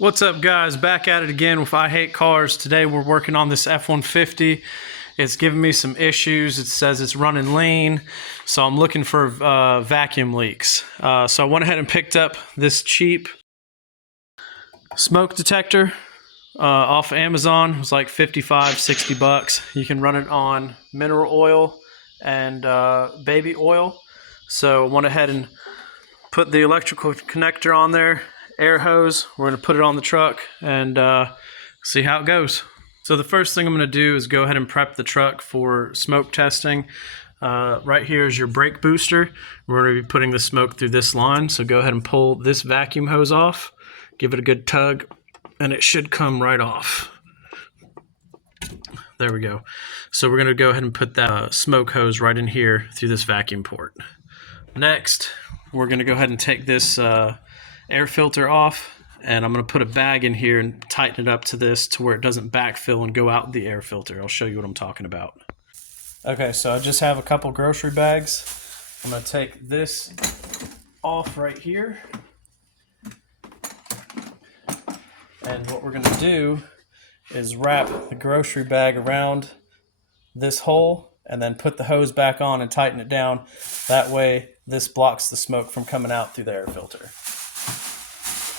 What's up, guys? Back at it again with I Hate Cars. Today we're working on this F-150. It's giving me some issues. It says it's running lean, so I'm looking for vacuum leaks. So I went ahead and picked up this cheap smoke detector off Amazon. It was like 55, 60 bucks. You can run it on mineral oil and baby oil. So I went ahead and put the electrical connector on there, air hose. We're going to put it on the truck and see how it goes. So the first thing I'm going to do is go ahead and prep the truck for smoke testing. Right here is your brake booster. We're going to be putting the smoke through this line, so go ahead and pull this vacuum hose off, give it a good tug, and it should come right off. There we go. So we're going to go ahead and put that smoke hose right in here through this vacuum port. Next, we're going to go ahead and take this air filter off, and I'm going to put a bag in here and tighten it up to this to where it doesn't backfill and go out the air filter. I'll show you what I'm talking about. Okay, so I just have a couple grocery bags. I'm going to take this off right here, and what we're going to do is wrap the grocery bag around this hole and then put the hose back on and tighten it down. That way this blocks the smoke from coming out through the air filter.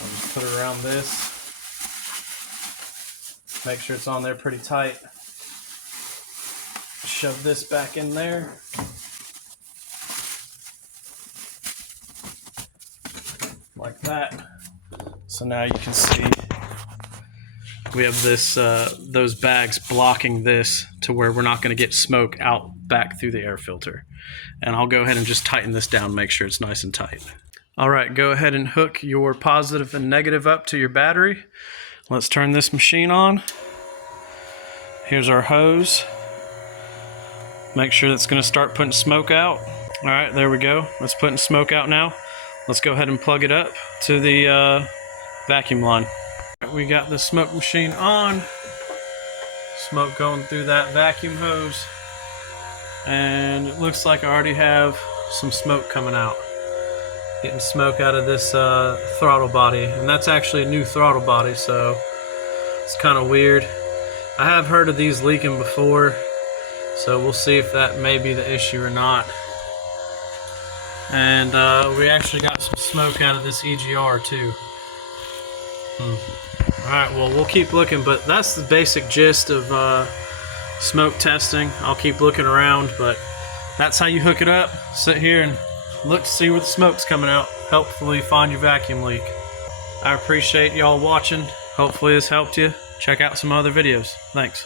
I'll just put it around this. Make sure it's on there pretty tight. Shove this back in there. Like that. So now you can see we have this those bags blocking this to where we're not going to get smoke out back through the air filter. And I'll go ahead and just tighten this down, make sure it's nice and tight. All right, go ahead and hook your positive and negative up to your battery. Let's turn this machine on. Here's our hose. Make sure that's going to start putting smoke out. All right, there we go. It's putting smoke out now. Let's go ahead and plug it up to the vacuum line. We got the smoke machine on. Smoke going through that vacuum hose. And it looks like I already have some smoke coming out. Getting smoke out of this throttle body, and that's actually a new throttle body, so it's kind of weird. I have heard of these leaking before, so we'll see if that may be the issue or not. And we actually got some smoke out of this EGR too. Alright, well, we'll keep looking, but that's the basic gist of smoke testing. I'll keep looking around, but that's how you hook it up. Sit here and look to see where the smoke's coming out. Hopefully find your vacuum leak. I appreciate y'all watching. Hopefully this helped you. Check out some other videos. Thanks.